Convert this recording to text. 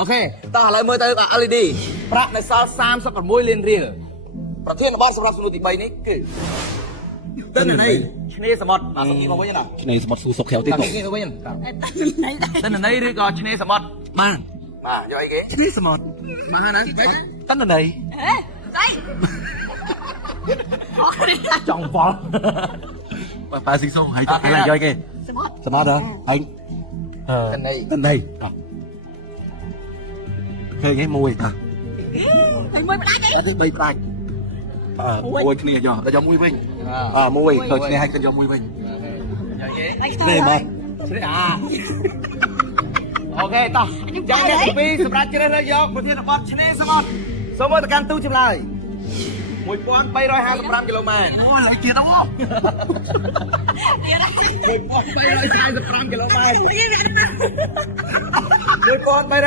អូខេតោះឥឡូវមើលទៅ LED ប្រាក់នៅសល់36លានរៀលប្រធានបទសម្រាប់សំណួរទី3នេះគឺទិន្នន័យឆ្នេរសមុទ្រសុំមកវិញណា ឆ្នេរសមុទ្រស៊ូសុកក្រៅទៀត តាំងគេទៅវិញទិន្នន័យឬក៏ឆ្នេរសមុទ្រ បាន បាទយកអីគេ ឆ្នេរសមុទ្រ មកហើយណាបែប តន្ន័យ ស្អីអូនេះ ចង់វល់ប៉ាស៊ីសូហើយយកអីគេ សមុទ្រ សមុទ្រហើយ ទិន្នន័យ តន្ន័យឃើញឯងមួយតា ហើយមួយផ្ដាច់អី ទៅ3ផ្ដាច់មួយគ្នាយកដល់យកមួយវិញមួយទៅគ្នាឲ្យគ្នាយកមួយវិញ យកគេ អីខ្ទ នេះ ម បាទ ឆ្នេរអូខេតោះយ៉ាងនេះទី2សម្រាប់ជ្រើសរើសយកប្រធានបទឆ្នេរសមុទ្រសូមមើលទៅកាន់ទូចម្លើយ1355គីឡូម៉ែត្រ អូលើទៀតអូ ទៀត 1355គីឡូម៉ែត្រ ហើយ 1355